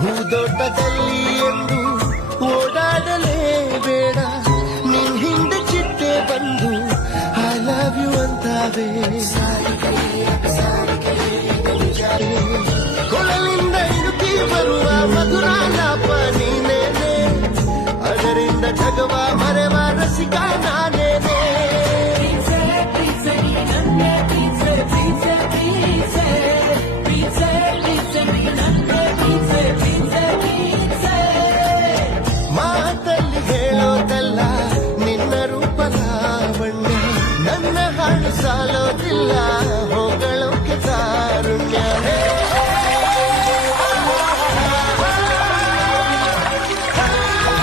ಭೂದೋಟದಲ್ಲಿ ಎಂದು ಓಡಾಡಲೇ ಬೇಡ ನಿನ್ ಹಿಂದೆ ಚಿತ್ತೆ ಬಂದು ಐ ಲವ್ ಯು ಅಂತಾವೆ ಕೊಳಲಿಂದ ಇಡುಕಿ ಬರುವ ಮಧುರಾನಪ್ಪ ನೀನೇನೆ ಅದರಿಂದ ಜಗವ ಮರೆವ ರಸಿಕ ನಾನೇ ನನ್ನ ಹಣು ಸಾಲೋದಿಲ್ಲ ಹೋಗಳ